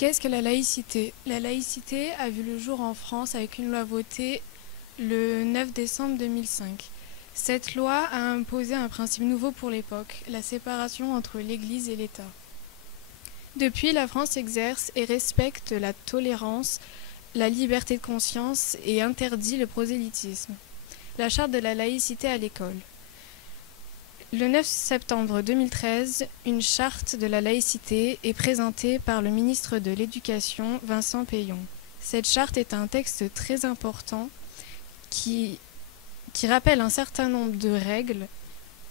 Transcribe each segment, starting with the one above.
Qu'est-ce que la laïcité? La laïcité a vu le jour en France avec une loi votée le 9 décembre 2005. Cette loi a imposé un principe nouveau pour l'époque, la séparation entre l'Église et l'État. Depuis, la France exerce et respecte la tolérance, la liberté de conscience et interdit le prosélytisme. La charte de la laïcité à l'école. Le 9 septembre 2013, une charte de la laïcité est présentée par le ministre de l'Éducation, Vincent Peillon. Cette charte est un texte très important qui rappelle un certain nombre de règles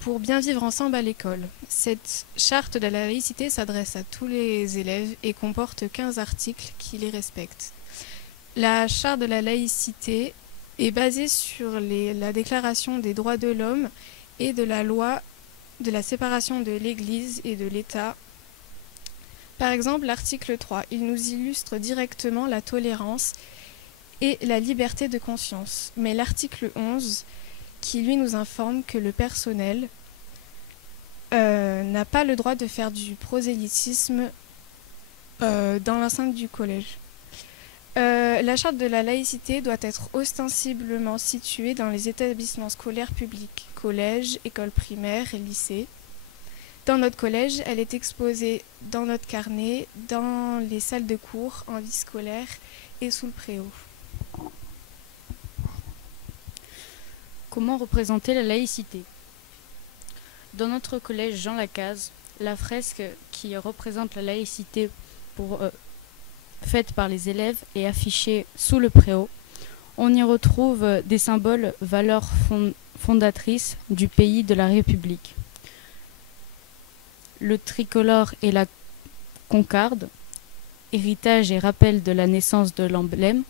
pour bien vivre ensemble à l'école. Cette charte de la laïcité s'adresse à tous les élèves et comporte 15 articles qui les respectent. La charte de la laïcité est basée sur la Déclaration des droits de l'homme et de la loi de la séparation de l'Église et de l'État. Par exemple, l'article 3, il nous illustre directement la tolérance et la liberté de conscience. Mais l'article 11, qui lui nous informe que le personnel n'a pas le droit de faire du prosélytisme dans l'enceinte du collège. La charte de la laïcité doit être ostensiblement située dans les établissements scolaires publics, collèges, écoles primaires et lycées. Dans notre collège, elle est exposée dans notre carnet, dans les salles de cours, en vie scolaire et sous le préau. Comment représenter la laïcité? Dans notre collège Jean Lacaze, la fresque qui représente la laïcité faite par les élèves est affichée sous le préau. On y retrouve des symboles, valeurs fondatrices du pays de la République. Le tricolore et la concarde, héritage et rappel de la naissance de l'emblème.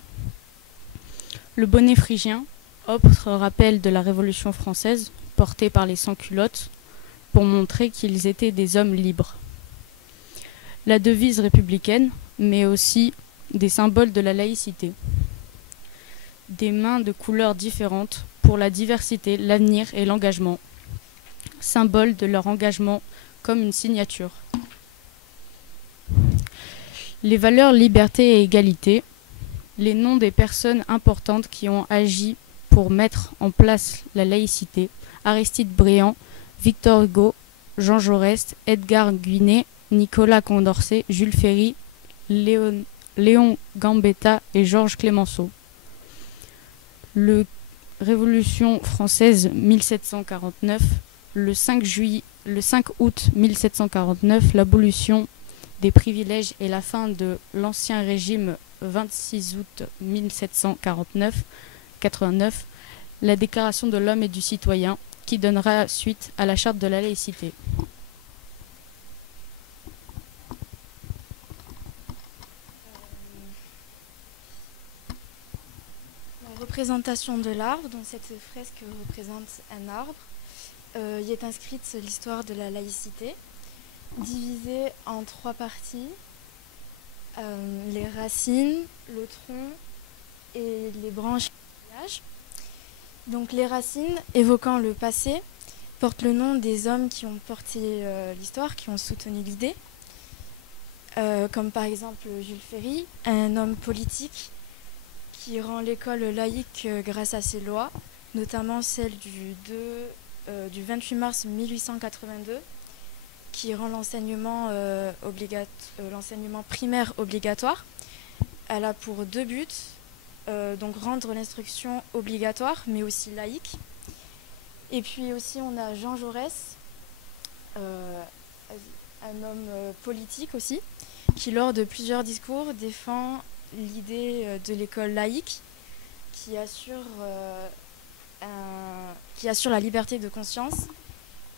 Le bonnet phrygien, autre rappel de la Révolution française, porté par les sans-culottes, pour montrer qu'ils étaient des hommes libres. La devise républicaine, mais aussi des symboles de la laïcité. Des mains de couleurs différentes pour la diversité, l'avenir et l'engagement, symbole de leur engagement comme une signature. Les valeurs liberté et égalité, les noms des personnes importantes qui ont agi pour mettre en place la laïcité: Aristide Briand, Victor Hugo, Jean Jaurès, Edgar Quinet, Nicolas Condorcet, Jules Ferry, Léon Gambetta et Georges Clemenceau. Le Révolution française 1749, le 5 août 1749, l'abolition des privilèges et la fin de l'Ancien Régime 26 août 1789, la Déclaration de l'homme et du citoyen qui donnera suite à la Charte de la laïcité. La représentation de l'arbre, donc cette fresque représente un arbre. Y est inscrite l'histoire de la laïcité, divisée en 3 parties, les racines, le tronc et les branches et le feuillage. Donc les racines, évoquant le passé, portent le nom des hommes qui ont porté l'histoire, qui ont soutenu l'idée, comme par exemple Jules Ferry, un homme politique qui rend l'école laïque grâce à ses lois, notamment celle du 28 mars 1882, qui rend l'enseignement primaire obligatoire. Elle a pour 2 buts, donc rendre l'instruction obligatoire, mais aussi laïque. Et puis aussi on a Jean Jaurès, un homme politique aussi, qui lors de plusieurs discours défend l'idée de l'école laïque qui assure la liberté de conscience,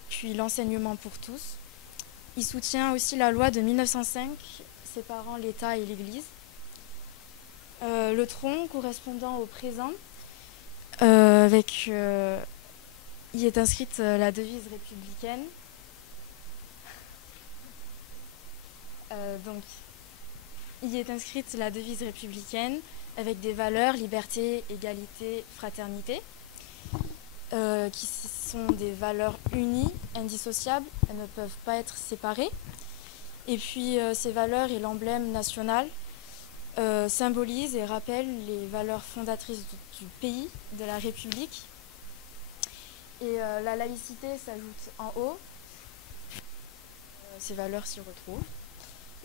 puis l'enseignement pour tous. Il soutient aussi la loi de 1905 séparant l'État et l'Église. Le tronc correspondant au présent, y est inscrite la devise républicaine. Donc, y est inscrite la devise républicaine avec des valeurs, liberté, égalité, fraternité, qui sont des valeurs unies, indissociables, elles ne peuvent pas être séparées. Et puis ces valeurs et l'emblème national symbolisent et rappellent les valeurs fondatrices du pays, de la République. Et la laïcité s'ajoute en haut. Ces valeurs s'y retrouvent.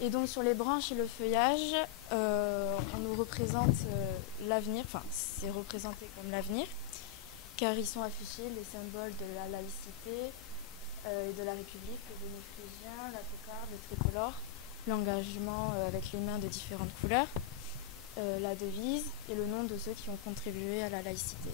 Et donc sur les branches et le feuillage, on nous représente l'avenir, enfin c'est représenté comme l'avenir, car ils sont affichés les symboles de la laïcité et de la République, le bonnet phrygien, la cocarde, le tricolore, l'engagement avec les mains de différentes couleurs, la devise et le nom de ceux qui ont contribué à la laïcité.